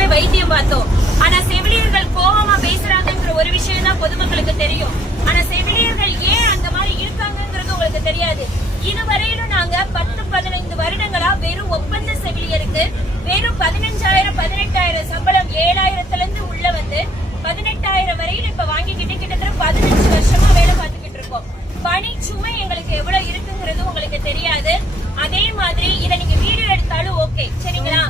எல்லாருக்குமே வைத்தியம் பார்த்தோம். ஆனா செவிலியர்கள் கோபமா பேசுறாங்கன்ற ஒரு விஷயம் தான் பொதுமக்களுக்கு தெரியும். ஆனா செவிலியர்கள் ஏன் அந்த மாதிரி இருக்காங்கிறது உங்களுக்கு தெரியாது. இதுவரையிலும் நாங்க 10-15 வருடங்களா வெறும் ஒப்பந்த செவிலியருக்கு வெறும் 15,000 18,000 சம்பளம் 7,000ல இருந்து உள்ள வந்து 18,000 வரையில இப்ப வாங்கிக்கிட்டு கிட்டத்தட்ட 15 வருஷமா வேலை பார்த்துக்கிட்டு இருக்கோம். பணி சுமை எங்களுக்கு எவ்வளவு இருக்குங்கிறது உங்களுக்கு தெரியாது. அதே மாதிரி இதை நீங்க வீடியோ எடுத்தாலும் ஓகே சரிங்களா.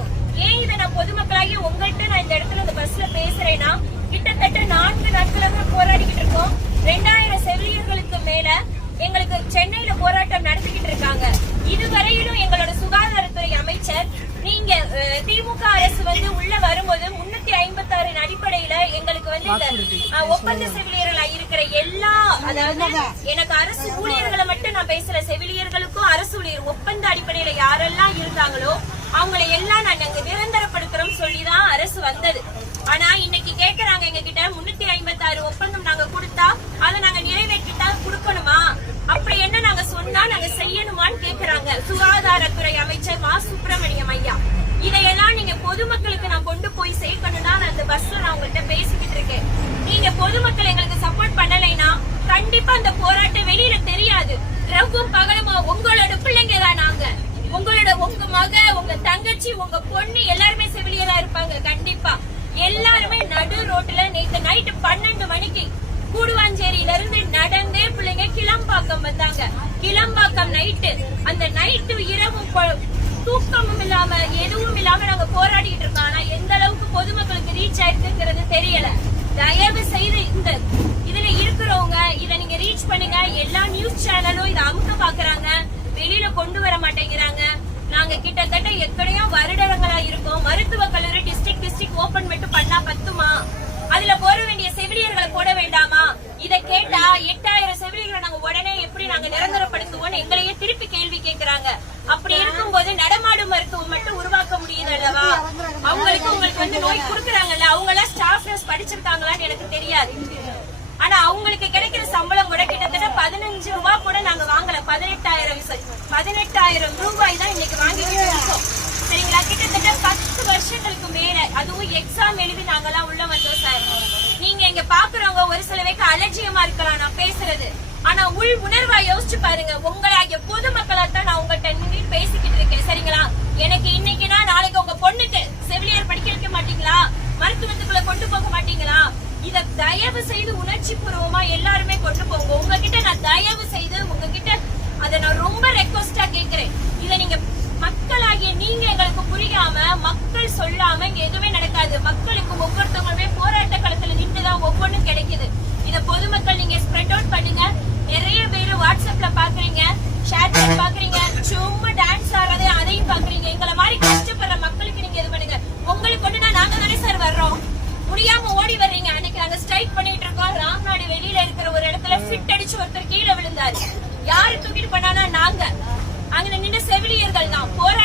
ஏன் இதை நான் பொதுமக்களாகி உங்கள்கிட்ட நான் இந்த இடத்துல இந்த பஸ்ல பேசுறேன்னா, கிட்டத்தட்ட 4 நாட்களாக போராடிக்கிட்டு இருக்கோம். 2000 செவிலியர்களுக்கு மேல எங்களுக்கு சென்னையில போராட்டம் நடத்திக்கிட்டு இருக்காங்க. இதுவரையிலும் எங்களோட சுகாதாரத்துறை அமைச்சர் நீங்க திமுக அரசு வந்து உள்ள வரும்போது 356 அடிப்படையில எங்களுக்கு வந்து ஒப்பந்த செவிலியர்களா இருக்கிற எல்லா, அதாவது எனக்கு அரசு ஊழியர்களை மட்டும் நான் பேசுற, செவிலியர்களுக்கும் அரசு ஊழியர் ஒப்பந்த அடிப்படையில யாரெல்லாம் இருந்தாங்களோ அவங்களை எல்லாம் நாங்க நிரந்தரப்படுத்துறோம் சொல்லிதான் அரசு வந்தது. ஆனா இன்னைக்கு கேக்குறாங்க எங்க கிட்ட 356 ஒப்பந்தம் நாங்க கொடுத்தா அதை நாங்க நிறைவேற்றிட்டா கொடுக்கணுமா, அப்படி என்ன நாங்க சொன்னா நாங்க செய்யணுமான்னு கேக்குறாங்க சுகாதாரத்துறை அமைச்சர் மா சுப்பிரமணியம் ஐயா. இதையெல்லாம் நீங்க பொதுமக்களுக்கு நான் கொண்டு போய் சேர்க்கணும்னா நான் அந்த பஸ்ல நான் உங்கள்கிட்ட பேசிக்கிட்டு இருக்கேன். நீங்க பொதுமக்கள் எங்களுக்கு சப்போர்ட் பண்ணலைன்னா கண்டிப்பா அந்த போராட்டம் வெளியில தெரியாது. ரவும் பகலமா உங்களோட பிள்ளைங்க தான் நாங்க, உங்க மக, உங்க தங்கச்சி, உங்க பொண்ணு எல்லாருமே செவிலியரா இருப்பாங்க. கண்டிப்பா எல்லாருமே நடு ரோட்ல நேத்து நைட்டு 12 மணிக்கு கூடுவாஞ்சேரியில இருந்து நடந்தே பிள்ளைங்க கிளம்பாக்கம் வந்தாங்க. கிளம்பாக்கம் நைட்டு, அந்த நைட்டு இரவும் தூக்கமும் இல்லாம எதுவும் இல்லாம நாங்க போராடிட்டு இருக்கோம். ஆனா எந்த அளவுக்கு பொதுமக்களுக்கு ரீச் ஆயிருக்குங்கிறது தெரியல. தயவு செய்து இந்த இதுல இருக்கிறவங்க இத நீங்க ரீச் பண்ணுங்க. எல்லா நியூஸ் சேனலும் இதை அமுக்க பாக்குறாங்க, வெளியில கொண்டு வர மாட்டேங்கிறாங்க. நாங்க கிட்டத்தட்ட எத்தனையோ வருடங்களா இருக்கோம். மருத்துவ கல்லூரி டிஸ்ட்ரிக்ட் ஓபன் மட்டும் பண்ணா பத்துமா? அதுல போட வேண்டிய செவிலியர்களை போட வேண்டாமா? இத கேட்டா 8000 செவிலியர்களை நாங்க உடனே எப்படி நாங்க நிரந்தரப்படுத்துவோம் எங்களையே திருப்பி கேள்வி கேட்கிறாங்க. அப்படி இருக்கும்போது நடமாடும் மருத்துவம் மட்டும் உருவாக்க முடியுது அல்லவா? உங்களுக்கு வந்து நோய் கொடுக்கறாங்கல்ல, அவங்க எல்லாம் ஸ்டாஃப் நர்ஸ் படிச்சிருக்காங்களான்னு எனக்கு தெரியாது. ஆனா அவங்களுக்கு கிடைக்கிற சம்பளம் கூட கிட்டத்தட்ட 15 ரூபாய் கூட நாங்க வாங்கல. 18,000 ரூபாய் தான் இன்னைக்கு வாங்கிட்டு இருக்கோம் சரிங்களா. கிட்டத்தட்ட 10 வருஷங்களுக்கு மேல, அதுவும் எக்ஸாம் எழுதி நாங்கெல்லாம் உள்ள வந்தோம் சார். நீங்க இங்க பாக்குறவங்க ஒரு சில பேருக்கு அலட்சியமா இருக்கலாம் நான் பேசுறது, ஆனா உள் உணர்வா யோசிச்சு பாருங்க. உங்களாகிய பொதுமக்களா தான் நான் உங்கள்கிட்ட நின்று பேசிக்கிட்டு இருக்கேன் சரிங்களா. எனக்கு இன்னைக்குனா நாளைக்கு உங்க பொண்ணுக்கு செவிலியர் படிக்க வைக்க மாட்டீங்களா, மருத்துவத்துக்குள்ள கொண்டு போக மாட்டீங்களா? இத தயவு செய்து உணர்ச்சி பூர்வமா எல்லாருமே கொண்டு போங்க. உங்ககிட்ட நான் தயவு செய்து உங்ககிட்ட அதை நான் ரொம்ப ரெக்வஸ்டா கேக்குறேன். இத நீங்க மக்களாகிய நீங்க எங்களுக்கு புரியாம, மக்கள் சொல்லாம இங்க எதுவுமே நடக்காது. மக்களுக்கு ஒவ்வொருத்தவங்களுமே போராட்ட களத்துல நின்றுதான் ஒவ்வொன்றும் கிடைக்குது. இத பொதுமக்கள் நீங்க ஸ்ப்ரெட் அவுட் பண்ணுங்க. நிறைய பேரு வாட்ஸ்அப்ல பாக்குறீங்க, ஷேர் பண்ணி பாக்குறீங்க, சும்மா டான்ஸ் ஆடுறது அதையும் பாக்குறீங்க. எங்களை மாதிரி கஷ்டப்படுற மக்களுக்கு நீங்க இது பண்ணுங்க. உங்களுக்கு ஒண்ணுனா நாங்க தானே சார் வர்றோம், முடியாம ஓடி வர்றீங்க. அன்னைக்கு நாங்க ஸ்ட்ரைக் பண்ணிட்டு இருக்கோம். ராம்நாடு வெளியில இருக்கிற ஒரு இடத்துல ஃபிட் அடிச்சு ஒருத்தர் கீழே விழுந்தாரு. யாரு தூக்கிட்டு பண்ணானா நாங்க. அங்க நின்று செவிலியர்கள் தான் போராட்டம்